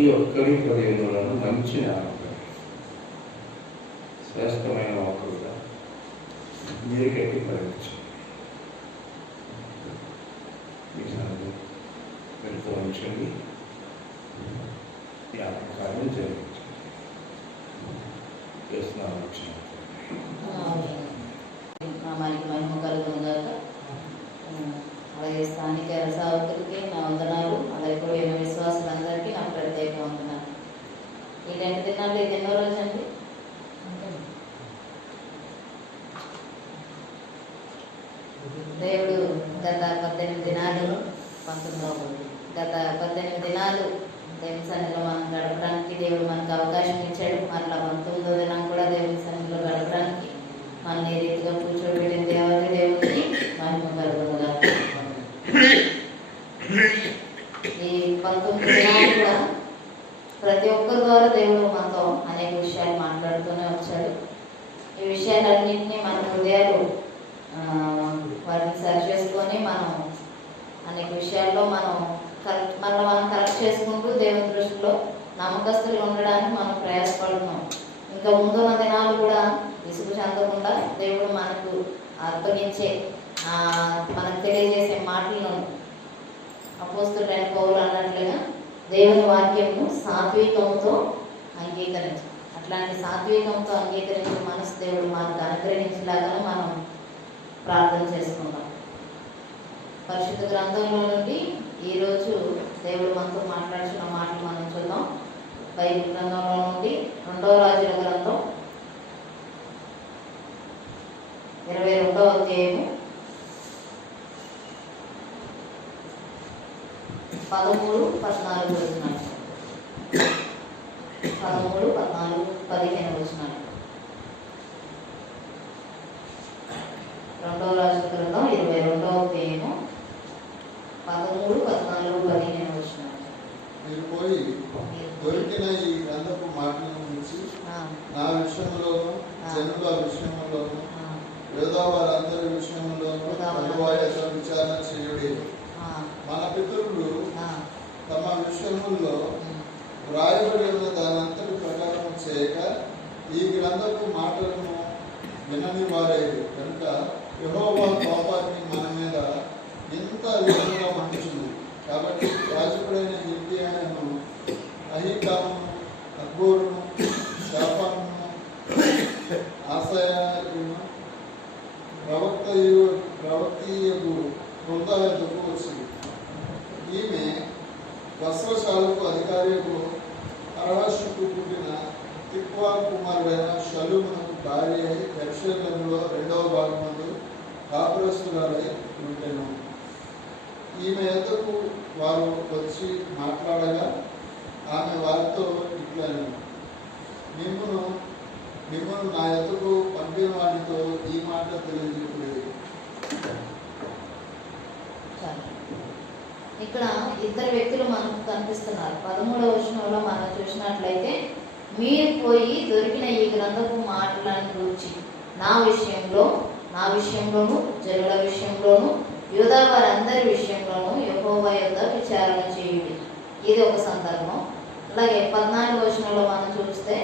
అది ప్రతి ఒక్కరి హృదయంలోనూ మంచి జ్ఞాపకం శ్రేష్టమైన ఒకరుగా మీరు కట్టి పరిగణించండి విధానం వెళ్తూ ఉంచండి జ్ఞాపకాలను జరిగించండి చేస్తున్నాను వచ్చిన నామానికి మహిమ కలుగును గాక అలాగే స్థానిక సేవకులకి నా వందనాలు అలాగే కూడా విన్న విశ్వాసులందరికీ నా ప్రత్యేక వందనాలు ఈ రెండు దినాలు ఇది ఎన్నో రోజు అండి దేవుడు గత పద్దెనిమిది దినాలు పంతొమ్మిదవ గత పద్దెనిమిది దినాలు దేవుని సన్నిధిలో మనం గడపడానికి దేవుడు మనకు అవకాశం ఇచ్చాడు. మరలా పంతొమ్మిదో దినం కూడా దేవుని సన్నిధిలో గడపడానికి మనం ఏ రీతిగా కూర్చోబెట్టిన దేవత దేవుడికి మహిమ కలుగునుగా. ఈ పంతొమ్మిది దినాలు కూడా ప్రతి ఒక్కరి ద్వారా దేవుడు మనతో అనేక విషయాలు మాట్లాడుతూనే వచ్చాడు ఈ విషయాలన్నింటినీ మన హృదయాలు ఆ, వాటిని సరి చేసుకొని మనం అనేక విషయాల్లో మనం కరెక్ట్ మనం మనం కరెక్ట్ చేసుకుంటూ దేవుని దృష్టిలో నమ్మకస్తులు ఉండడానికి మనం ప్రయాసపడుతున్నాం. ఇంకా ముందున్న దినాలు కూడా విసుగు చెందకుండా దేవుడు మనకు అప్పగించే మనకు తెలియజేసే మాటలను అపోస్తుడైన పౌరులు అన్నట్లుగా దేవుని వాక్యము సాత్వికంతో అంగీకరించు. అట్లాంటి సాత్వికంతో అంగీకరించే మనసు దేవుడు మనకు అనుగ్రహించేలాగా మనం ప్రార్థన చేసుకుందాం. పరిశుద్ధ గ్రంథంలో నుండి ఈరోజు దేవుడు మనతో మాట్లాడుతున్న మాటలు మనం చూద్దాం. బైబిల్ గ్రంథంలో నుండి రెండవ రాజుల గ్రంథం ఇరవై రెండవ అధ్యాయము పదమూడు పద్నాలుగు వచ్చినాడు పదమూడు పద్నాలుగు పదిహేను వచ్చినాడు రెండవ రాజుల గ్రంథం ఇరవై రెండు అధ్యాయము పదమూడు పద్నాలుగు పదిహేను వచ్చినాడు మీరు పోయి దొరికిన ఈ గ్రంథపు మాటలను ఉంచి నా విషయంలోను జనుల విషయంలోను యోధా వారందరి అనువాయత విచారణ చేయుడి మన పితరులు తమ విషయముల్లో వ్రాయబడి ఉన్న దానంతటి ప్రకారం చేయక ఈ గ్రంథపు మాటలను వినని వారేది కనుక యెహోవా కోపాన్ని మన మీద ఇంత విధంగా మంచును కాబట్టి యాజకుడైన హిల్కియాను అహికామును అక్బోరును శాపాను ఆశయాను ప్రవక్తయు ప్రవక్తీయకు బృందాలకు వచ్చింది ఈమె వస్త్రశాలకు అధికారియకు అరహషుకు పుట్టిన తిక్వా కుమారుడైన షలుమునకు భార్య అయి దక్షిణంలో రెండవ భాగమందు కాపురస్తురాలై ఉండెను ఈమె ఎద్దకు వారు వచ్చి మాట్లాడగా ఆమె వారితో ఇట్లను మిమ్మును మిమ్మల్ని నా ఎదురు పంపిన వాడితో ఈ మాట తెలియజేయలేదు ఇక్కడ ఇద్దరు వ్యక్తులు మనకు కనిపిస్తున్నారు. పదమూడవ వచనంలో మనం చూసినట్లయితే మీరు పోయి దొరికిన ఈ గ్రంథపు మాటలను గురించి నా విషయంలో నా విషయంలోను జనుల విషయంలోను యోధా వారందరి విషయంలోను యహోవా యొద్ద విచారణ చేయుడి. ఇది ఒక సందర్భం. అలాగే పద్నాలుగు వచనంలో మనం చూస్తే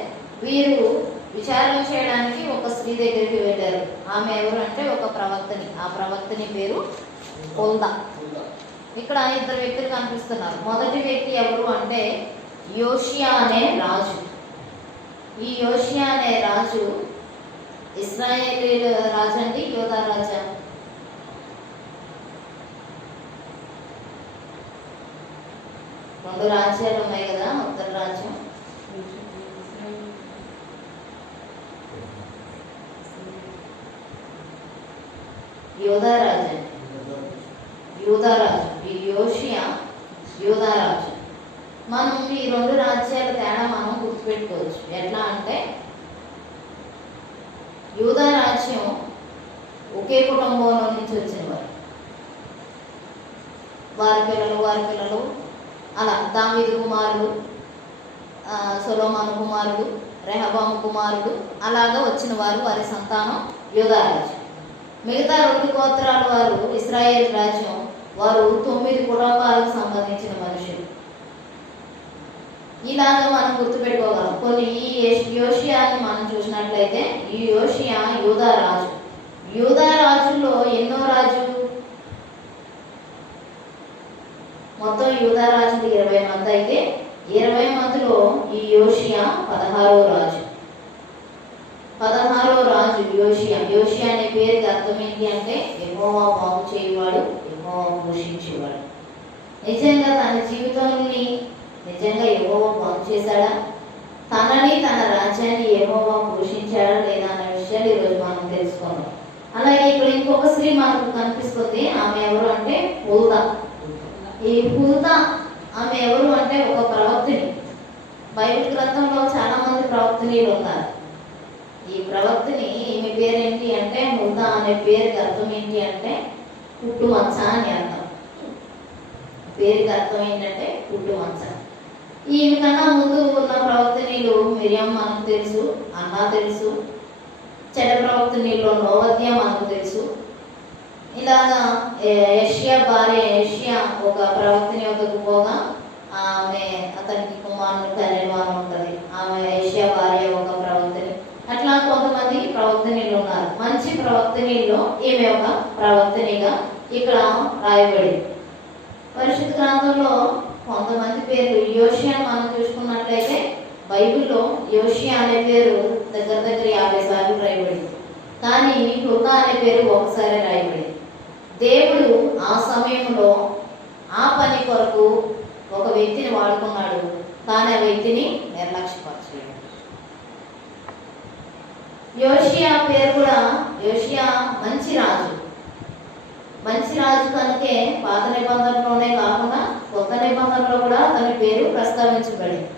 వీరు విచారణ చేయడానికి ఒక స్త్రీ దగ్గరికి వెళ్ళారు. ఆమె ఎవరు అంటే ఒక ప్రవక్తని. ఆ ప్రవక్తని పేరు కొల్దా ఇక్కడ ఇద్దరు వ్యక్తులు కనిపిస్తున్నారు. మొదటి వ్యక్తి ఎవరు అంటే యోషియా అనే రాజు. ఈ యోషియా అనే రాజు ఇస్రాయేలీల రాజు అండి యోధా రాజా? రెండు రాజ్యాలు ఉన్నాయి కదా ఉత్తర రాజ్యం. యోధారాజు అండి యూదారాజు ఈ యోషియా యోధారాజు మనం ఈ రెండు రాజ్యాల తేడా మనం గుర్తుపెట్టుకోవచ్చు. ఎట్లా అంటే యూదా రాజ్యం ఒకే కుటుంబంలో నుంచి వచ్చిన వారు వారి పిల్లలు వారి పిల్లలు అలా దావీదు కుమారుడు ఆ, కుమారుడు రెహబాము కుమారుడు అలాగా వచ్చిన వారు వారి సంతానం యోధారాజు మిగతా రెండు గోత్రాల వారు ఇస్రాయేల్ రాజ్యం వారు తొమ్మిది కుటుంబాలకు సంబంధించిన మనుషులు. ఇలాగ మనం గుర్తుపెట్టుకోగలం. కొన్ని ఈ యోషియాని మనం చూసినట్లయితే ఈ యోషియా యూదా రాజు. యూదా రాజుల్లో ఎన్నో రాజు మొత్తం యూదా రాజులు ఇరవై మంది అయితే ఇరవై మందిలో ఈ యోషియా పదహారో రాజు పదహారో రాజు యోషి అనే పేరుకి అర్థం ఏంటి అంటే ఎమోవా బాగు చేయవాడు ఎమోవా పోషించేవాడు. నిజంగా తన జీవితాన్ని నిజంగా ఎమోవా బాగు చేశాడా? తనని తన రాజ్యాన్ని ఏమోవా పోషించాడా లేదా అనే విషయాన్ని ఈరోజు మనం తెలుసుకుందాం. అలాగే ఇక్కడ ఇంకొక స్త్రీ మనకు కనిపిస్తుంది ఆమె ఎవరు అంటే పూత ఈ పూత ఆమె ఎవరు అంటే ఒక ప్రవక్తిని. బైబిల్ గ్రంథంలో చాలా మంది ప్రవక్తినీలు ఉన్నారు. ఈ ప్రవక్తని ఈమె పేరేంటి అంటే ముద్ద అనే పేరుకి అర్థం ఏంటి అంటే పుట్టు మచ్చ అని అర్థం. పేరుకి అర్థం ఏంటంటే పుట్టు మచ్చ ఈమె కన్నా ముందు ఉన్న ప్రవక్తనీలు మిరియం మనకు తెలుసు అన్నా తెలుసు చెడ్డ ప్రవక్తినీలో నోవద్య మనకు తెలుసు. ఇలాగా ఏషియా భార్య ఏషియా ఒక ప్రవక్తని యొక్క పోగా ఆమె అతనికి కుమారుని కన్యమాన ఉంటది ఆమె యెషయా భార్య ఒక ప్రవక్తని అట్లా కొంతమంది ప్రవక్తనీలు ఉన్నారు ప్రవర్తనలో ఈమె ఒక ప్రవక్తనిగా ఇక్కడ రాయబడింది. పరిశుద్ధ గ్రంథంలో కొంతమంది పేర్లు యోషియా మనం చూసుకున్నట్లయితే బైబిల్లో యోషియా అనే పేరు దగ్గర దగ్గర యాభై సార్లు రాయబడింది. కానీ హుకా అనే పేరు ఒకసారి రాయబడింది. దేవుడు ఆ సమయంలో ఆ పని కొరకు ఒక వ్యక్తిని వాడుకున్నాడు. కానీ ఆ వ్యక్తిని నిర్లక్ష్యపరచలేదు. యోషియా పేరు కూడా యోషియా మంచి రాజు. మంచి రాజు కనుకే పాత నిబంధనలోనే కాకుండా కొత్త నిబంధనలో కూడా అతని పేరు ప్రస్తావించబడింది.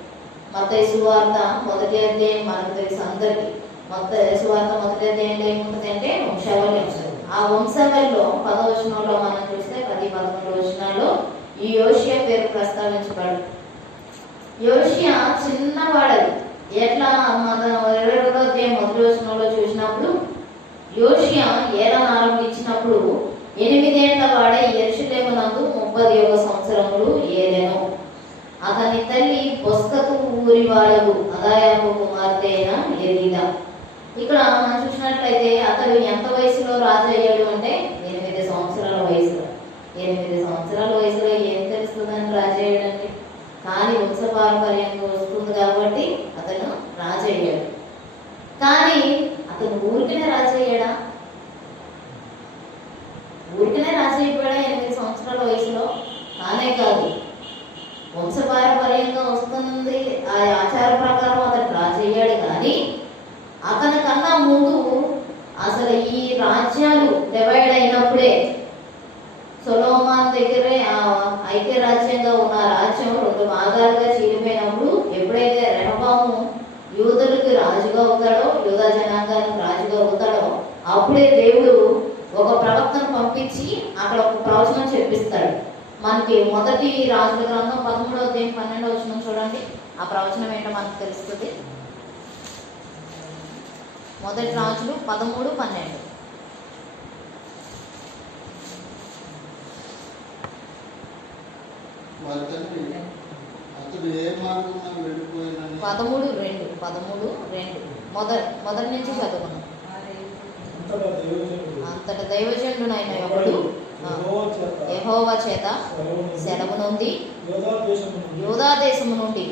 మత సువార్త మొదటి అధ్యాయం మనకు తెలుసు అందరికీ. మొత్త సువార్త మొదటి అధ్యాయంలో ఏముంటుంది అంటే వంశావళి ఉంటుంది ఆ వంశావళిలో పదవచనంలో మనం చూస్తే పది పదకొండు వచనాల్లో ఈ యోషియా పేరు ప్రస్తావించబడు యోషియా చిన్నవాడది. ఎట్లా? మన ఇరవై రెండో అధ్యాయం మొదటి వచనంలో చూసినప్పుడు యోషియా ఏలా ఆరంభించినప్పుడు ఎనిమిదేళ్ళ వాడే ఎరుషులేమునందు ముప్పై ఒక సంవత్సరములు ఏలెను. అతని తల్లి బొస్కతు ఊరి వాళ్ళకు అదాయపు కుమార్తె అయిన ఎలీదా ఇక్కడ మనం చూసినట్లయితే అతడు ఎంత వయసులో రాజు అయ్యాడు అంటే ఎనిమిది సంవత్సరాల వయసులో. ఎనిమిది సంవత్సరాల వయసులో ఏం తెలుస్తుందని రాజు అయ్యాడండి కానీ వంశ పారంపర్యంగా వస్తుంది కాబట్టి అతను రాజు అయ్యాడు కానీ అతను ఊరికనే రాజు అయ్యాడా ఊరికనే రాజు అయిపోయాడా ఎనిమిది సంవత్సరాల వయసులో? కానే కాదు. వంశపారంపర్యంగా వస్తుంది ఆ ఆచార ప్రకారం అతను రాజు అయ్యాడు కానీ అతని కన్నా ముందు అసలు ఈ రాజ్యాలు డివైడ్ అయినప్పుడే సొలోమాన్ దగ్గరే ఆ ఐక్యరాజ్యంగా ఉన్న రాజ్యం రెండు భాగాలుగా చీలిపోయినప్పుడు ఎప్పుడైతే రెహబాము యూదులకి రాజుగా అవుతాడో యూదా జనాంగానికి అప్పుడే దేవుడు ఒక ప్రవక్తను పంపించి అక్కడ ఒక ప్రవచనం చెప్పిస్తాడు. మనకి మొదటి రాజుల గ్రంథం పదమూడవ అధ్యాయం పన్నెండవ వచనం చూడండి. ఆ ప్రవచనం ఏంటో మనకు తెలుస్తుంది. మొదటి రాజులు పదమూడు పన్నెండు. పదమూడు రెండు. పదమూడు రెండు. మొదటి మొదటి నుంచి చదువుకున్నాం అంతటా దైవజనుడు. అంతట దైవజనుడునైన ఒకడు యెహోవా చేత. సెలవు నుండి. యోధా దేశము నుండి.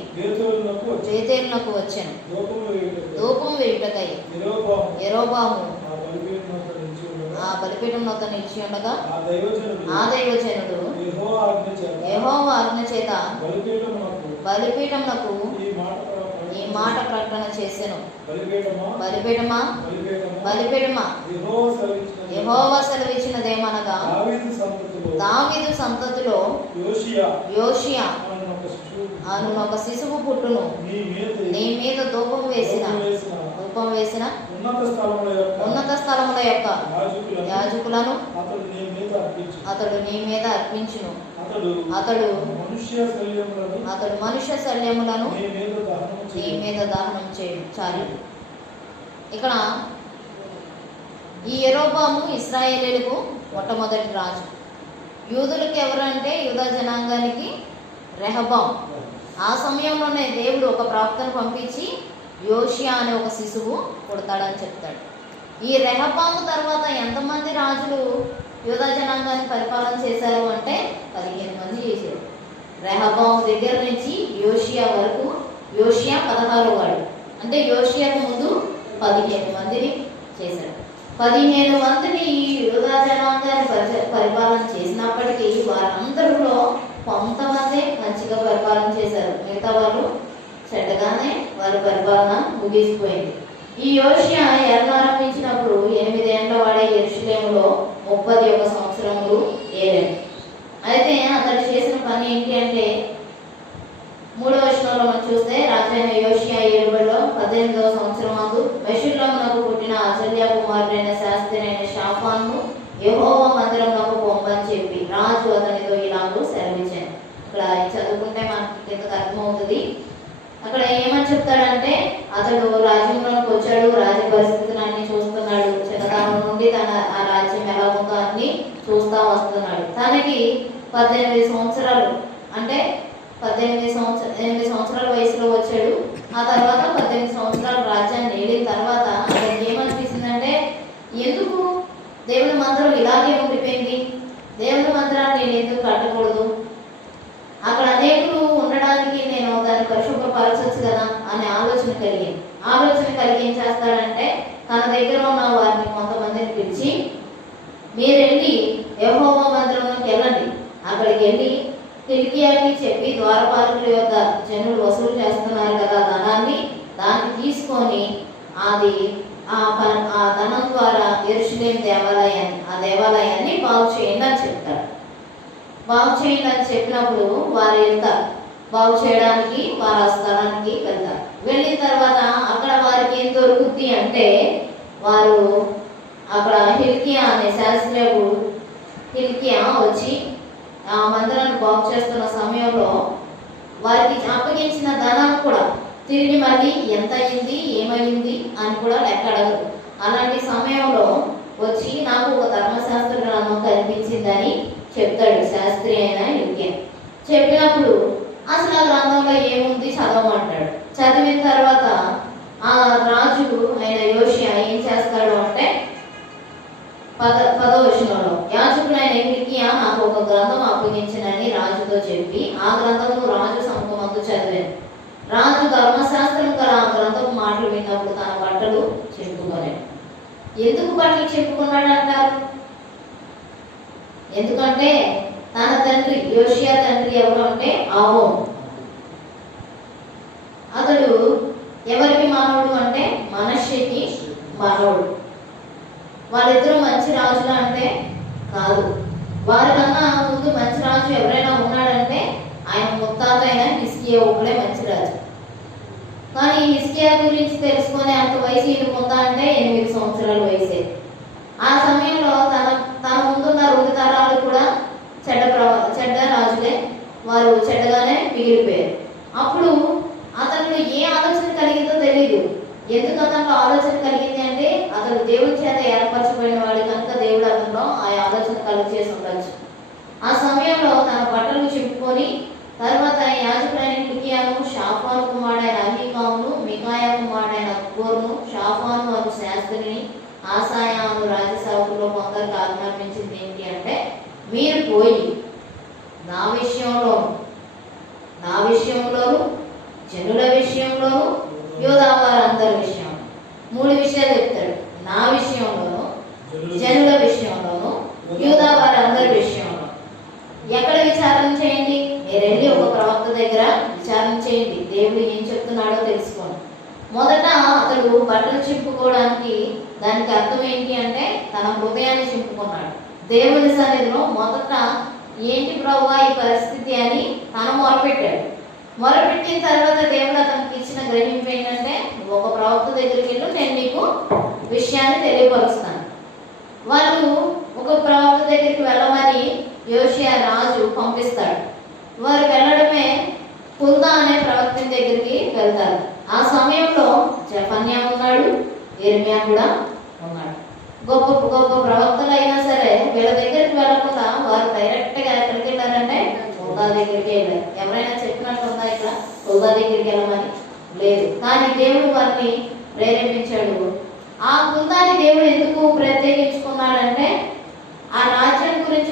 బేతేలునకు వచ్చెను. లోకము వేయుటకై. ఎరోబాము ఆ బలిపీఠం వద్ద నిలిచి ఉండగా. ఆ దైవజనుడు. యెహోవా ఆజ్ఞ చేత. బలిపీఠమునకు మాట ప్రకటన చేసెను. బలిపీఠమా? బలిపీఠమా? యెహోవా సెలవిచ్చిన యెహోవా సెలవిచ్చినదేమనగా దావీదు సంతతిలో. యోషియా. అను ఒక శిశువు పుట్టును. నీ మీద ధూపం వేసిన. ధూపం వేసిన ఉన్నత స్థలముల యొక్క యాజకులను అతడు నీ మీద అర్పించును. అతడు అతడు మనుష్య శల్యములను నీ మీద దహనం చేయు చాలు. ఇక్కడ ఈ ఎరోబాము ఇస్రాయేలీలకు మొట్టమొదటి రాజు. యూదులకు ఎవరంటే యూదా జనాంగానికి రెహబాం. ఆ సమయంలోనే దేవుడు ఒక ప్రవక్తను పంపించి యోషియా అనే ఒక శిశువు పుడతాడని చెప్తాడు. ఈ రెహబాము తర్వాత ఎంతమంది రాజులు యువత జనాంగాన్ని పరిపాలన చేశారు అంటే పదిహేను మంది చేశారు. రెహబాం దగ్గర నుంచి యోషియా వరకు యోషియా పదహారు వాడు. అంటే యోషియాకు ముందు పదిహేను మందిని చేశాడు పదిహేను మందిని ఈ యూదా జనాంగాన్ని పరి- పరిపాలన చేసినప్పటికీ వారందరిలో కొంతమంది మంచిగా పరిపాలన చేశారు. మిగతా వాళ్ళు చెడ్డగానే వారి పరిపాలన ముగిసిపోయింది. ఈ యోషియా ఎర్రారంభించినప్పుడు ఎనిమిదేళ్ళ వాడే ఎరుషులేములో ముప్పది ఒక సంవత్సరములు ఏలాడు అయితే అతడు చేసిన పని ఏంటి అంటే మూడవ వచనంలో మనం చూస్తే రాజైన యోషియా ఏడుబడిలో పద్దెనిమిదవ సంవత్సరం అందు మెషుల్లమునకు పుట్టిన అజల్య కుమారుడైన శాస్త్రి అయిన షాఫాను యెహోవ మందిరంలోకి పొమ్మని చెప్పి రాజు అతనితో ఇలాగూ సెలవించాను ఇక్కడ చదువుకుంటే మనకి ఇంతకు అర్థమవుతుంది అక్కడ ఏమని చెప్తాడంటే అతడు రాజ్యంలోకి వచ్చాడు రాజ్య పరిస్థితి అన్ని చూస్తున్నాడు చిన్నతనం నుండి తన ఆ రాజ్యం ఎలా ఉందో అన్ని చూస్తా వస్తున్నాడు తనకి పద్దెనిమిది సంవత్సరాలు. అంటే పద్దెనిమిది సంవత్సర ఎనిమిది సంవత్సరాల వయసులో వచ్చాడు. ఆ తర్వాత పద్దెనిమిది సంవత్సరాల రాజ్యాన్ని ఏడిన తర్వాత అతనికి ఏమనిపిస్తుందంటే ఎందుకు దేవుని మందిరం ఇలాగే ఉండిపోయింది? దేవుని మందిరాన్ని నేను ఎందుకు కట్టకూడదు? అక్కడ అనేకులు ఉండడానికి నేను దాన్ని పరిశుభ్రపరచవచ్చు కదా? అనే ఆలోచన కలిగింది ఆలోచన కలిగి ఏం చేస్తాడంటే తన దగ్గర ఉన్న వారిని కొంతమందిని పిలిచి మీరు వెళ్ళి అక్కడికి వెళ్ళి కిలికియాకి చెప్పి ద్వారపాలకుల యొక్క జనులు వసూలు చేస్తున్నారు కదా ధనాన్ని దాన్ని తీసుకొని అది ఆ ఆ ధనం ద్వారా ఎరుషులేం దేవాలయాన్ని ఆ దేవాలయాన్ని బాగు చేయండి అని చెప్తారు. బాగు చేయండి అని చెప్పినప్పుడు వారు వెళ్తారు బాగు చేయడానికి వారు ఆ స్థలానికి వెళ్తారు. వెళ్ళిన తర్వాత అక్కడ వారికి ఏం దొరుకుద్ది అంటే వారు అక్కడ హిల్కియా అనే శాస్త్రజ్ఞుడు హిల్కియా వచ్చి మందిరాన్ని బాగు చేస్తున్న సమయంలో వారికి అప్పగించిన ధనాన్ని కూడా తిరిగి మళ్ళీ ఎంత అయింది ఏమైంది అని కూడా లెక్క అడగదు అలాంటి సమయంలో వచ్చి నాకు ఒక ధర్మశాస్త్ర గ్రంథం కనిపించిందని చెప్తాడు శాస్త్రి అయిన యుగ్యం చెప్పినప్పుడు అసలు ఆ గ్రంథంలో ఏముంది చదవమంటాడు. చదివిన తర్వాత ఆ రాజు అయిన యోషి ఏం చేస్తాడు అంటే పద పదవచనంలో యాజకుడైన హిల్కియా నాకు ఒక గ్రంథం అప్పగించినని రాజుతో చెప్పి ఆ గ్రంథమును రాజు సముఖమందు చదివాను. రాజు ధర్మశాస్త్రం గల ఆ గ్రంథం మాటలు విన్నప్పుడు తన బట్టలు చెప్పుకోలేడు ఎందుకు బట్టలు చెప్పుకున్నాడు అంటారు ఎందుకంటే తన తండ్రి యోషియా తండ్రి ఎవరు అంటే ఆవో అతడు ఎవరికి మానవుడు అంటే మనషికి మానవుడు వాళ్ళిద్దరూ రాజులా అంటే కాదు. వారికన్నా ముందు మంచి రాజు ఎవరైనా ఉన్నాడంటే ఆయన ముత్తాత అయిన హిస్కియా ఒకడే మంచి రాజు. కానీ హిస్కియా గురించి తెలుసుకునే అంత వయసు ఈయనకు ఉందా అంటే ఎనిమిది సంవత్సరాల వయసే. ఆ సమయంలో తన తన ముందున్న రెండు తరాలు కూడా చెడ్డ ప్రవా చెడ్డ రాజులే. వారు చెడ్డగానే మిగిలిపోయారు. అప్పుడు అతను ఏ ఆలోచన కలిగిందో తెలియదు ఎందుకు అతనిలో ఆలోచన కలిగింది అంటే అతను దేవుడి చేత ఏర్పరచబడిన వాడు కనుక దేవుడు అతనిలో ఆ ఆలోచన కలుగు చేసి ఉండొచ్చు. ఆ సమయంలో తన బట్టలు యోషియా రాజు పంపిస్తాడు. వారు వెళ్ళడమే కుందా అనే ప్రవక్తని దగ్గరికి వెళ్తారు. ఆ సమయంలో జపన్యా ఉన్నాడు ఎర్మియా కూడా ఉన్నాడు. గొప్ప గొప్ప ప్రవక్తలు అయినా సరే వీళ్ళ దగ్గరికి వెళ్ళకుండా వారు డైరెక్ట్గా ఎక్కడికి వెళ్ళారంటే కుందా దగ్గరికి వెళ్ళారు. ఎవరైనా చెప్పినట్టుందా ఇక్కడ కుందా దగ్గరికి వెళ్ళమని లేదు. కానీ దేవుడు వారిని ప్రేరేపించాడు. ఆ కుందాన్ని దేవుడు ఎందుకు ప్రత్యేకించుకున్నాడంటే ఆ రాజ్య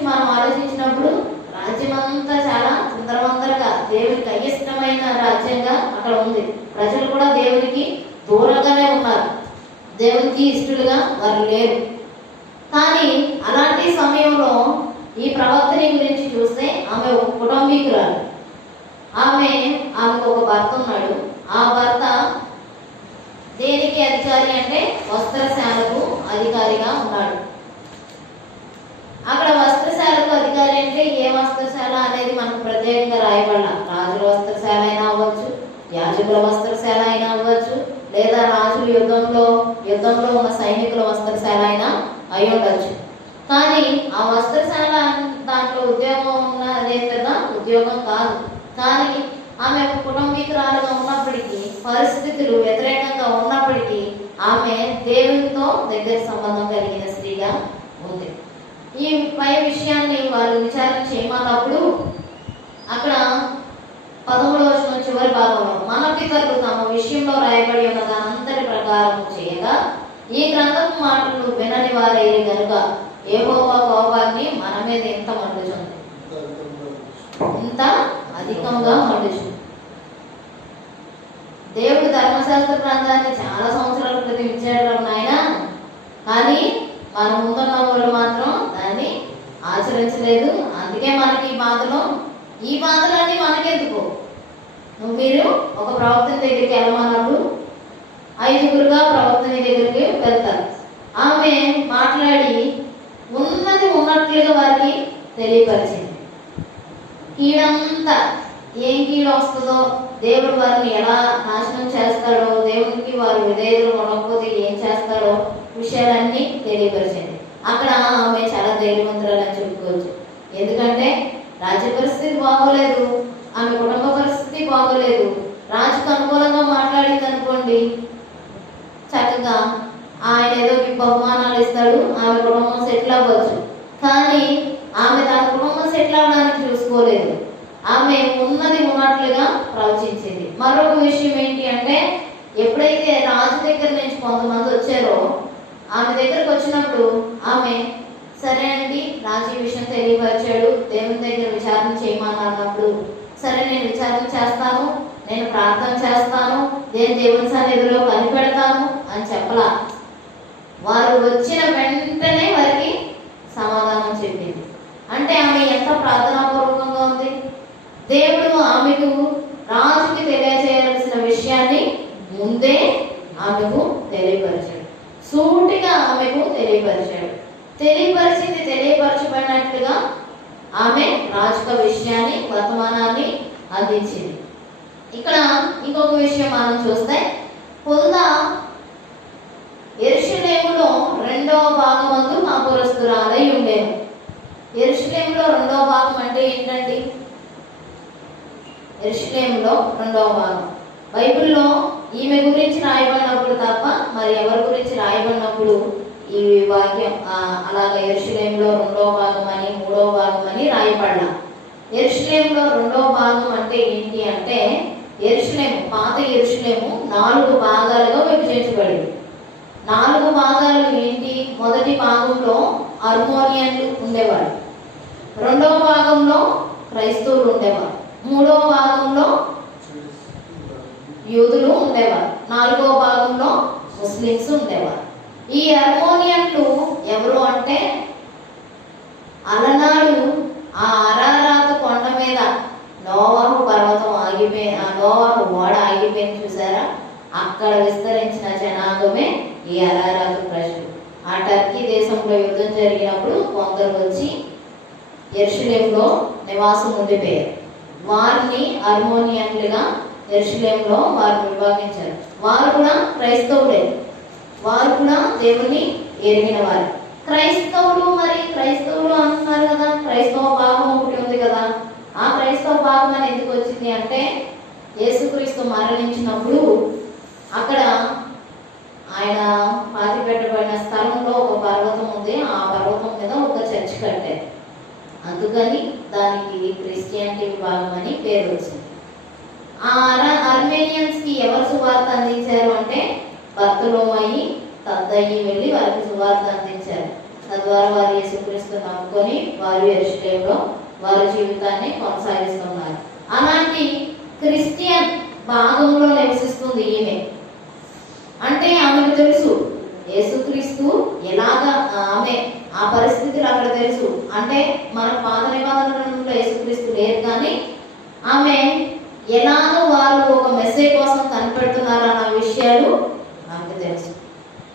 మనం ఆలోచించినప్పుడు రాజ్యం అంతా చాలా సుందరవందరగా దేవునికి అయిష్టమైన రాజ్యంగా అక్కడ ఉంది. ప్రజలు కూడా దేవునికి దూరంగానే ఉన్నారు. దేవునికి ఇష్టలుగా వారు లేరు. కానీ అలాంటి సమయంలో ఈ ప్రవర్తని గురించి చూస్తే ఆమె ఒక కుటుంబీకురాలు. ఆమె ఆమెకు ఒక భర్త ఉన్నాడు. ఆ భర్త దేనికి అధికారి అంటే వస్త్రశాలకు అధికారిగా ఉన్నాడు అక్కడ వస్త్రశాలకు అధికారి అంటే ఏ వస్త్రశాల అనేది మనకు ప్రత్యేకంగా రాయబడాల రాజుల వస్త్రశాల అయినా అవ్వచ్చు యాజకుల వస్త్రశాల అయినా అవ్వచ్చు లేదా రాజుల యుద్ధంలో యుద్ధంలో ఉన్న సైనికుల వస్త్రశాల అయినా అయి ఉండొచ్చు. కానీ ఆ వస్త్రశాల దాంట్లో ఉద్యోగం అనేది కదా ఉద్యోగం కాదు. కానీ ఆమె కుటుంబీకురాలుగా ఉన్నప్పటికీ పరిస్థితులు వ్యతిరేకంగా ఉన్నప్పటికీ ఆమె దేవునితో దగ్గర సంబంధం కలిగిన స్త్రీగా ఉంది. ఈ పై విషయాన్ని వారు విచారణ చేయమన్నప్పుడు అక్కడ పదమూడవ వచనం చివరి భాగంలో మన పితరులు తమ విషయంలో రాయబడి ఉన్న దానంతటి ప్రకారం చేయగా ఈ గ్రంథపు మాటలు వినని వారైరు గనుక ఏహోవా కోపాన్ని మన మీద ఎంత మండుచుంది ఇంత అధికంగా మండుచు దేవుడు ధర్మశాస్త్ర ప్రాంతాన్ని చాలా సంవత్సరాల క్రితం ఇచ్చాడు నాయన కానీ మన ముందున్న వాళ్ళు మాత్రం దాన్ని ఆచరించలేదు అందుకే మనకి ఈ బాధలు ఈ బాధలన్నీ మనకెందుకు? నువ్వు మీరు ఒక ప్రవక్తని దగ్గరికి వెళ్ళమన్నప్పుడు ఐదుగురుగా ప్రవక్తని దగ్గరికి వెళ్తారు. ఆమె మాట్లాడి ఉన్నది ఉన్నట్లుగా వారికి తెలియపరిచింది. కీడంతా ఏం కీడు వస్తుందో దేవుడు వారిని ఎలా నాశనం చేస్తాడో దేవునికి వారు విధేయులు ఉండకపోతే ఏం చేస్తాడో విషయాలన్నీ తెలియపరిచింది. అక్కడ ఆమె చాలా ధైర్యవంతురాలని చెప్పుకోవచ్చు. ఎందుకంటే రాజ్య పరిస్థితి బాగోలేదు. ఆమె కుటుంబ పరిస్థితి బాగోలేదు. రాజుకు అనుకూలంగా మాట్లాడింది అనుకోండి. చక్కగా ఆయన ఏదో మీకు బహుమానాలు ఇస్తాడు ఆమె కుటుంబం సెటిల్ అవ్వచ్చు. కానీ ఆమె తన కుటుంబం సెటిల్ అవడానికి చూసుకోలేదు. ఆమె ఉన్నది ఉన్నట్లుగా ప్రవచించింది. మరొక విషయం ఏంటి అంటే ఎప్పుడైతే రాజు దగ్గర నుంచి కొంతమంది వచ్చారో ఆమె దగ్గరకు వచ్చినప్పుడు ఆమె సరే అండి. రాజీ విషయం తెలియపరిచాడు. దేవుని దగ్గర విచారణ చేయమన్నప్పుడు సరే నేను విచారణ చేస్తాను. నేను ప్రార్థన చేస్తాను. నేను దేవుని సన్నిధిలో కనిపెడతాను అని చెప్పలా. వారు వచ్చిన వెంటనే వారికి సమాధానం చెప్పింది. అంటే ఆమె ఎంత ప్రార్థనాపూర్వకంగా ఉంది? దేవుడు ఆమెకు రాజుకి తెలియజేయాల్సిన విషయాన్ని ముందే ఆమెకు తెలియపరిచాడు. సూటిగా ఆమెకు తెలియపరిచాడు. తెలియపరిచింది తెలియపరచబడినట్లుగా ఆమె రాజుక విషయాన్ని వర్తమానాన్ని అందించింది. ఇక్కడ ఇంకొక విషయం మనం చూస్తే పొందా ఎరుషులేములో రెండవ భాగమందు మా పురస్తురాలై ఉండేది ఎరుషులేములో రెండవ భాగం అంటే ఏంటండి? ఎరుషులేములో రెండవ భాగం. బైబిల్లో ఈమె గురించి రాయబడినప్పుడు తప్ప మరి ఎవరి గురించి రాయబడినప్పుడు ఈ వాక్యం అలాగ ఎరుషులేంలో రెండో భాగం అని మూడో భాగం అని రాయబడలా ఎరుషులేంలో రెండో భాగం అంటే ఏంటి అంటే ఎరుషులేము పాత ఎరుషులేము నాలుగు భాగాలుగా విభజించబడింది. నాలుగు భాగాలు ఏంటి? మొదటి భాగంలో అర్మోనియన్లు ఉండేవాడు రెండవ భాగంలో క్రైస్తవులు ఉండేవారు. మూడవ భాగంలో యూదులు ఉండేవారు. నాలుగవ భాగంలో ముస్లిమ్స్ ఉండేవారు. ఈ అర్మోనియన్లు ఎవరు అంటే అలనాడు ఆ అరారాత కొండ మీద నోవాహు పర్వతం ఆగిపోయి ఆ నోవాహు ఓడ ఆగిపోయింది చూసారా? అక్కడ విస్తరించిన జనాంగమే ఈ అరారాత ప్రజలు. ఆ టర్కీ దేశంలో యుద్ధం జరిగినప్పుడు కొందరు వచ్చి ఎర్షులేంలో నివాసం ఉండిపోయారు. వారిని అర్మోనియన్లుగా ఎర్షులేంలో వారు విభాగించారు వారు కూడా క్రైస్తవులే. వారు కూడా దేవుని ఎరిగిన వారు క్రైస్తవులు మరి క్రైస్తవులు అంటున్నారు కదా క్రైస్తవ భాగం ఒకటి ఉంది కదా. ఆ క్రైస్తవ భాగం అని ఎందుకు వచ్చింది అంటే యేసుక్రీస్తు మరణించినప్పుడు అక్కడ ఆయన పాతి పెట్టబడిన స్థలంలో ఒక పర్వతం ఉంది. ఆ పర్వతం మీద ఒక చర్చ్ కట్టారు. అందుకని దానికి క్రిస్టియానిటీ విభాగం అని పేరు వచ్చింది. ఆ అర- ఎవరు సువార్త అందించారు అంటే భక్తులోమయ్యి తద్దయ్యి వెళ్ళి వారికి సువార్త అందించారు. తద్వారా వారు యేసుక్రీస్తు నమ్ముకొని వారు ఎరుషలేంలో వారి జీవితాన్ని కొనసాగిస్తున్నారు. అలాంటి క్రిస్టియన్ భాగంలో నివసిస్తుంది ఈమె. అంటే ఆమెకు తెలుసు యేసుక్రీస్తు ఎలాగా ఆమె ఆ పరిస్థితులు అక్కడ తెలుసు. అంటే మన పాత నిబంధనలో యేసుక్రీస్తు లేరు కానీ ఆమె ఎలాగో వాళ్ళు ఒక మెసేజ్ కోసం కనిపెడుతున్నారు అన్న విషయాలు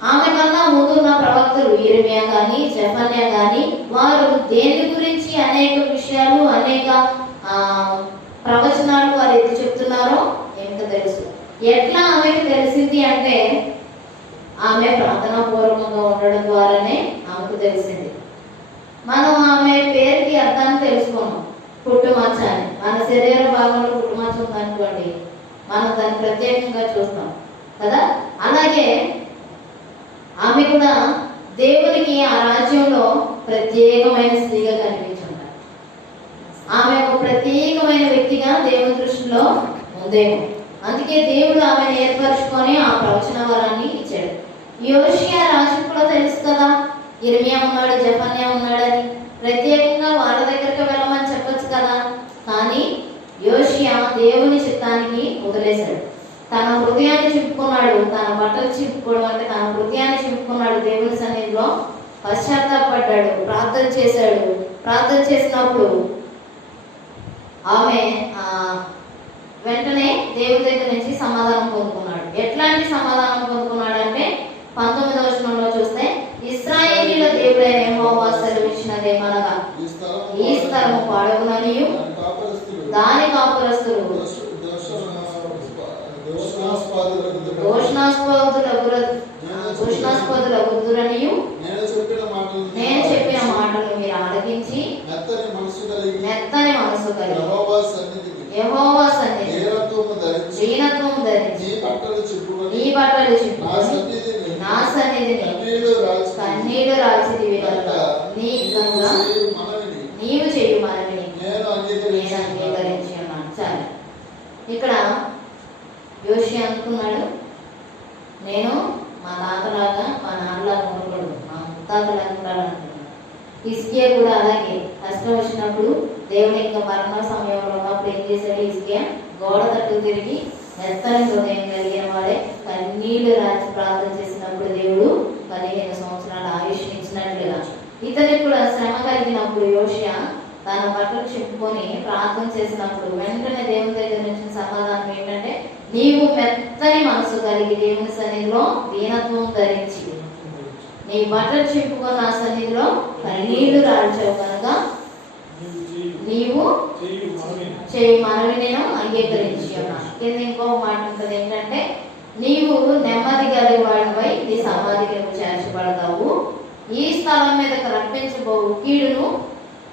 ఆమె కన్నా ముందున్న ప్రవక్తలు ఇరిమియా కానీ జఫన్యా కానీ వారు దేని గురించి అనేక విషయాలు అనేక ప్రవచనాలు వారు ఎత్తి చెప్తున్నారో ఏమిటో తెలుసు. ఎట్లా ఆమెకు తెలిసింది అంటే ఆమె ప్రార్థనా పూర్వకంగా ఉండడం ద్వారానే ఆమెకు తెలిసింది. మనం ఆమె పేరుకి అర్థాన్ని తెలుసుకున్నాం. పుట్టుమచ్చ అని మన శరీర భాగంలో పుట్టుమచ్చ ఉందనుకోండి మనం దాన్ని ప్రత్యేకంగా చూస్తాం కదా? అలాగే ఆమె కూడా దేవునికి ఆ రాజ్యంలో ప్రత్యేకమైన స్త్రీగా కనిపించుంటారు ఆమె ఒక ప్రత్యేకమైన వ్యక్తిగా దేవుని దృష్టిలో ఉందేమో అందుకే దేవుడు ఆమెను ఏర్పరచుకొని ఆ ప్రవచన వరాన్ని ఇచ్చాడు. యోషియా రాజు కూడా తెలుసు కదా ఇర్మియా ఉన్నాడు జపన్యా ఉన్నాడని. ప్రత్యేకంగా వాళ్ళ దగ్గరికి వెళ్ళమని చెప్పొచ్చు కదా. కానీ యోషియా దేవుని చిత్తానికి వదిలేశాడు. తన హృదయాన్ని చింపుకున్నాడు తన బట్టలు చింపుకోవడం అంటే తన హృదయాన్ని చింపుకున్నాడు దేవుని సన్నిధిలో. పశ్చాత్తాపడ్డాడు ప్రార్థన చేశాడు. ప్రార్థన చేసినప్పుడు ఆమె వెంటనే దేవుని దగ్గర నుంచి సమాధానం పొందుకున్నాడు. ఎట్లాంటి సమాధానం పొందుకున్నాడు అంటే పంతొమ్మిదవ వచనంలో చూస్తే ఇస్రాయేలీల దేవుడైన యెహోవా సెలవిచ్చినదేమనగా ఈ స్థలం స్థలము పాడగుననియు దాని కాపురస్తులు దాని కాపురస్తులు దోష- దోష- దోషాస్పదులకు ఘోషణాస్పదుల గుర్తురనియు నేను చెప్పిన మాటలు నేను చెప్పిన మాటలు మీరు ఆలకించి మెత్తని మనసు కలిగి మెత్తని మనసు కలిగి యెహోవా సన్నిధికి యెహోవా సన్నిధి దీనత్వము ధరించి దీనత్వం ధరించి నీ బట్టలు చెప్పుకొని నీ బట్టలు నా చింపుకొని సన్నిధిని నా సన్నిధిని కన్నీళ్ళు రాల్చి కన్నీళ్ళు రాల్చిదివి కనుక నీ కనుక చేయు మనవిని నీవు చేయు మనవిని నేను నేను అంగీకరించి అంగీకరించి ఉన్నాను సరే ఇక్కడ యోషి అనుకున్నాడు నేను మా తాతలాగా మా నాన్నలాగా ఉండకూడదు మా ముత్తాతలాగా ఉండాలనుకున్నాను ఇస్కియా కూడా అలాగే కష్టం వచ్చినప్పుడు దేవుని యొక్క మరణ సమయంలో ఉన్నప్పుడు ఏం చేశాడు ఇస్కియా గోడ తట్టు తిరిగి మెత్తని హృదయం కలిగిన వాడే కన్నీళ్ళు రాచి ప్రార్థన చేసినప్పుడు దేవుడు పదిహేను సంవత్సరాల ఆయుష్ ఇచ్చినట్లుగా ఇతనికి కూడా శ్రమ కలిగినప్పుడు యోషియా తన బట్టలు చెప్పుకొని ప్రార్థన చేసినప్పుడు వెంటనే దేవుని దగ్గర నుంచి సమాధానం ఏంటంటే నీవు మెత్తని మనసు కలిగి దేవుని సన్నిధిలో దీనత్వం ధరించి నీ బట్టలు చెప్పుకొని నా సన్నిధిలో కన్నీళ్ళు రాల్చావు కనుక నీవు నీవు చేయి మనవి నేను అంగీకరించి ఉన్నాను కింద ఇంకో మాట ఉంటుంది ఏంటంటే నీవు నెమ్మది కలిగి వాడిపై నీ సమాధికి చేర్చబడతావు. ఈ స్థలం మీద రప్పించబోవు కీడును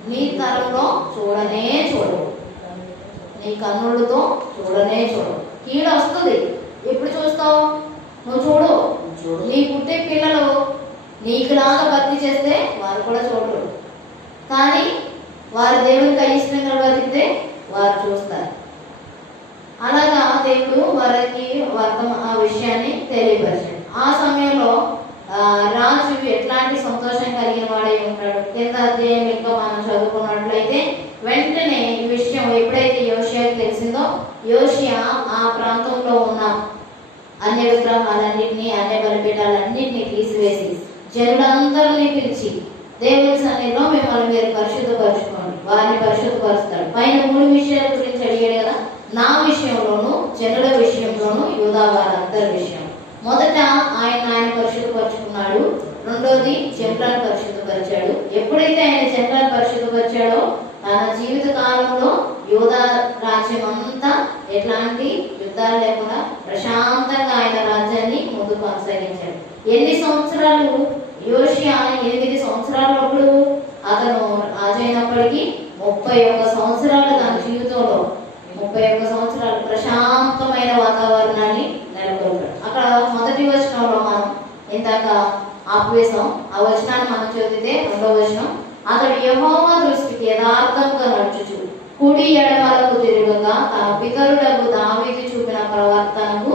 నీ తరంలో చూడనే చూడవు. నీ కన్నులతో చూడనే చూడవు. కీడు వస్తుంది. ఎప్పుడు చూస్తావు? నువ్వు చూడు. చూడు. నీ పుట్టే పిల్లలు నీకులాగా భక్తి చేస్తే వారు కూడా చూడరు. కానీ వారు దేవునికి అయిష్టంగా బతికితే వారు చూస్తారు. అలాగా దేవుడు వారికి వర్తమ ఆ విషయాన్ని తెలియపరిచాడు. ఆ సమయంలో రాజు ఎట్లాంటి సంతోషం కలిగిన వాడై ఉంటాడు? కింద అధ్యాయం ఇంకా మనం చదువుకున్నట్లయితే వెంటనే ఈ విషయం ఎప్పుడైతే యోషియాకి తెలిసిందో యోషియా ఆ ప్రాంతంలో ఉన్న అన్య విగ్రహాలన్నింటినీ అన్య బలిపీఠాలన్నింటినీ తీసివేసి జనులందరినీ పిలిచి దేవుని సన్నిధిలో మిమ్మల్ని మీరు పరిశుద్ధపరచుకోండి. వారిని పరిశుద్ధపరుస్తాడు పైన మూడు విషయాల గురించి అడిగాడు కదా? నా విషయంలోను జనుల విషయంలోను యూదా వారందరి విషయం. మొదట ఆయన ఆయన పరిశుద్ధపరుచుకున్నాడు. రెండోది జనులను పరిశుద్ధపరిచాడు. ఎప్పుడైతే ఆయన జనులను పరిశుద్ధపరిచాడో తన జీవిత కాలంలో యోధ రాజ్యం అంతా ఎట్లాంటి యుద్ధాలు లేకుండా ప్రశాంతంగా ఆయన రాజ్యాన్ని ముందు కొనసాగించాడు. ఎన్ని సంవత్సరాలు యోషియా ఎనిమిది సంవత్సరాలప్పుడు అతను రాజైనప్పటికీ ముప్పై ఒక్క సంవత్సరాలు తన జీవితంలో ముప్పై ఒక్క సంవత్సరాలు ప్రశాంతమైన వాతావరణాన్ని నెలకొల్పాడు. అక్కడ మొదటి వచనంలో మనం ఇందాక ఆపేసాం ఆ వచనాన్ని మనం చదివితే రెండో వచనం అతడు యెహోవా దృష్టికి కుడి ఎడమలకు తిరగగా తన పితరులకు దావీదు చూపిన ప్రవర్తనకు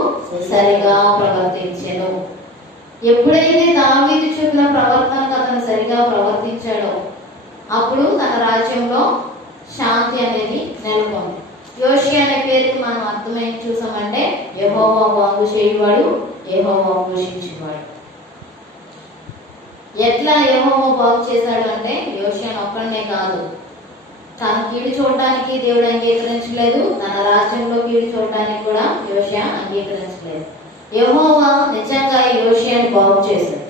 సరిగా ప్రవర్తించెను. ఎప్పుడైతే దావీదు చూపిన ప్రవర్తనకు అతను సరిగా ప్రవర్తించాడో అప్పుడు తన రాజ్యంలో శాంతి అనేది నెలకొంది. యోషి అనే పేరుకి మనం అర్థమై చూసామంటే యహోవా బాగు చేయవాడు యహోవా పోషించేవాడు ఎట్లా యహోవా బాగు చేశాడు అంటే యోషియాను ఒక్కడనే కాదు తన కీడు చూడడానికి దేవుడు అంగీకరించలేదు. తన రాజ్యంలో కీడు చూడడానికి కూడా యోషియా అంగీకరించలేదు. యహోవా నిజంగా యోషియాని బాగు చేశాడు.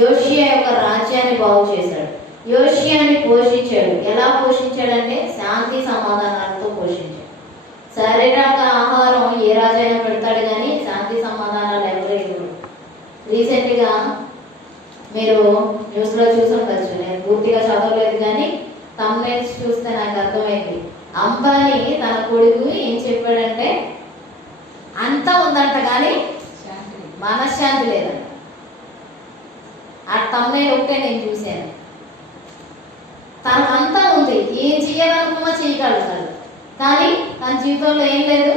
యోషియా యొక్క రాజ్యాన్ని బాగు చేశాడు. యోషియాని పోషించాడు. ఎలా పోషించాడంటే శాంతి సమాధానాలతో పోషించాడు. శారీరక ఆహారం ఏ రాజైనా పెడతాడు కానీ శాంతి సమాధానాలు ఎవరు ఇవ్వరు. రీసెంట్గా మీరు న్యూస్లో చూసాం కదా నేను పూర్తిగా చదవలేదు కానీ తమ్నైల్స్ చూస్తే నాకు అర్థమైంది. అంబానీ తన కొడుకు ఏం చెప్పాడంటే అంతా ఉందంట కానీ మనశ్శాంతి లేదంట ఆ తమ్నైల్ ఒకటే నేను చూశాను. తనకంతా ఉంది. ఏం చేయాలనుకున్నా చేయగలుగుతాడు కానీ తన జీవితంలో ఏం లేదు?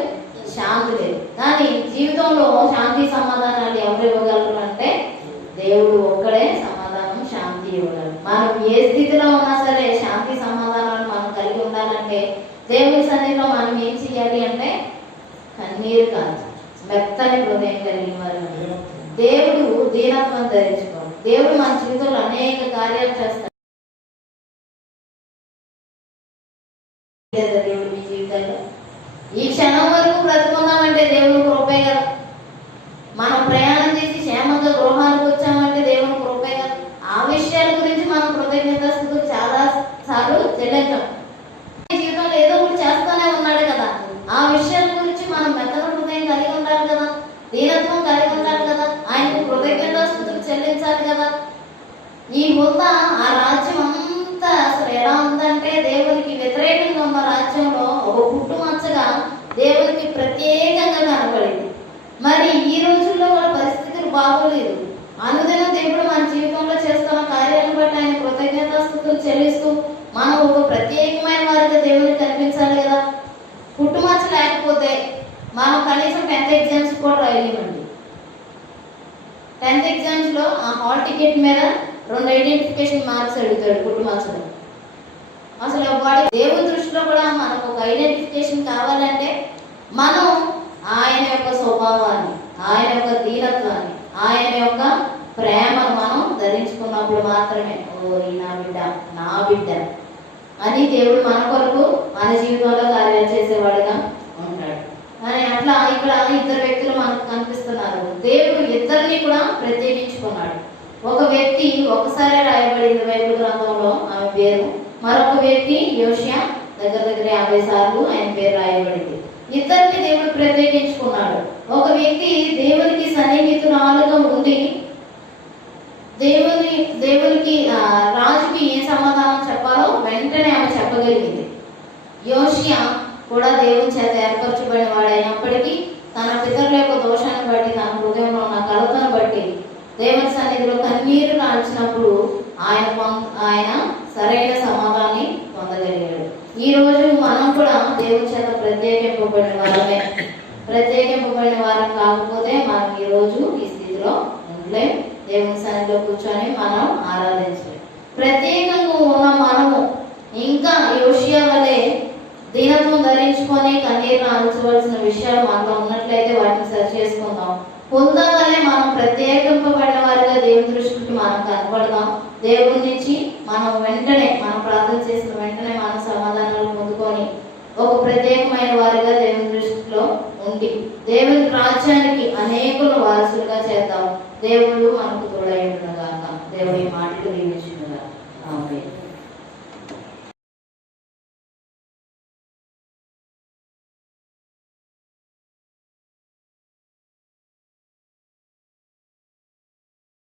శాంతి లేదు. కానీ జీవితంలో శాంతి సమాధానాలు ఎవరు ఇవ్వగలరు అంటే దేవుడు ఒక్కడే సమాధానం శాంతి ఇవ్వగలరు మనం ఏ స్థితిలో ఉన్నా సరే శాంతి సమాధానాలు మనం కలిగి ఉండాలంటే దేవుని సన్నిధిలో మనం ఏం చేయాలి అంటే కన్నీరు కాదు. మెత్తని హృదయం కలిగిన వారు దేవుడు దీనత్వం ధరించుకోండి. దేవుడు మన జీవితంలో అనేక కార్యాలు చేస్తాడు. దేవుడు మీ జీవితంలో. ఈ క్షణం వరకు బ్రతుకున్నామంటే దేవుడు కృపే కదా. మనం ప్రేమ చేసి క్షేమంగా గృహానికి వచ్చామంటే దేవుని కృపే కదా ఆ విషయాల గురించి మనం కృతజ్ఞతాస్థుతులు చాలా సార్లు చెల్లించాం జీవితంలో ఏదో ఒకటి చేస్తూనే ఉన్నాడు కదా ఆ విషయాల గురించి మనం మెత్తన హృదయం కలిగి ఉండాలి కదా దీనత్వం కలిగి ఉండాలి కదా ఆయనకు కృతజ్ఞతాస్థుతులు చెల్లించాలి కదా ఈ ముద్ద ఆ రాజ్యం అంతా అసలు ఎలా ఉందంటే దేవునికి వ్యతిరేకంగా ఉన్న రాజ్యంలో ఒక పుట్టుమచ్చగా దేవునికి ప్రత్యేకంగా కనపడింది మరి ఈ రోజుల్లో కూడా పరిస్థితులు బాగోలేదు అనుదినం దేవుడు మన జీవితంలో చేస్తున్న కార్యాలను బట్టి ఆయన కృతజ్ఞతాస్థుతులు చెల్లిస్తూ మనం ఒక ప్రత్యేకమైన వారిగా దేవునికి కనిపించాలి కదా పుట్టుమచ్చ లేకపోతే మనం కనీసం టెన్త్ ఎగ్జామ్స్ కూడా రాయలేమండి టెన్త్ ఎగ్జామ్స్లో ఆ హాల్ టికెట్ మీద రెండు ఐడెంటిఫికేషన్ మార్క్స్ అడుగుతాడు కుటుంబాలు అసలు వాడి దేవుని దృష్టిలో కూడా మనకు ఒక ఐడెంటిఫికేషన్ కావాలంటే మనం ఆయన యొక్క స్వభావాన్ని ఆయన యొక్క తీరత్వాన్ని ఆయన యొక్క ప్రేమను మనం ధరించుకున్నప్పుడు మాత్రమే. ఓ ఈ నా బిడ్డ నా బిడ్డ అని దేవుడు మన కొరకు మన జీవితంలో కార్యాలు చేసేవాడుగా ఉంటాడు. కానీ అట్లా ఇక్కడ ఇద్దరు వ్యక్తులు మనకు కనిపిస్తున్నారు. దేవుడు ఇద్దరిని కూడా ప్రత్యేకించుకున్నాడు. ఒక వ్యక్తి ఒకసారి రాయబడింది బైబిల్ గ్రంథంలో ఆమె పేరు. మరొక వ్యక్తి యోషియా దగ్గర దగ్గర యాభై సార్లు ఆయన పేరు రాయబడింది. ఇద్దరిని దేవుడు ప్రత్యేకించుకున్నాడు. ఒక వ్యక్తి దేవునికి సన్నిహితురాలుగా ఉండి దేవుని దేవునికి రాజుకి ఏ సమాధానం చెప్పాలో వెంటనే ఆమె చెప్పగలిగింది. యోషియా కూడా దేవుని చేత ఏర్పరచబడిన వాడైనప్పటికీ తన పితరుల యొక్క దోషాన్ని బట్టి తన హృదయంలో ఉన్న కలతను బట్టి దేవుని సన్నిధిలో కన్నీరు కాల్చినప్పుడు ఆయన ఆయన సరైన సమాధానాన్ని పొందగలిగాడు. ఈ రోజు మనం కూడా దేవుని చేత ప్రత్యేకింపబడిన వారమే. ప్రత్యేకింపబడిన వారం కాకపోతే మనం ఈ రోజు ఈ స్థితిలో ఉండలేం. దేవుని సన్నిధిలో కూర్చొని మనం ఆరాధించలేం. ప్రత్యేకంగా ఉన్న మనము ఇంకా యోషియా వలె దీనత్వం ధరించుకొని కన్నీరు ఆల్చవలసిన విషయాలు మనలో ఉన్నట్లయితే వాటిని సరి చేసుకుందాం. పొందాలనే మనం ప్రత్యేకింపబడిన వారిగా దేవుని దృష్టికి మనం కనపడదాం. దేవుడి నుంచి మనం వెంటనే మనం ప్రార్థన చేసిన వెంటనే మనం సమాధానాలు పొందుకొని ఒక ప్రత్యేకమైన వారిగా దేవుని దృష్టిలో ఉండి దేవుని రాజ్యానికి అనేకులు వారసులుగా చేద్దాం. దేవుడు మనకు తోడై ఉండగాక దేవుడి మాటలు దీవించుగా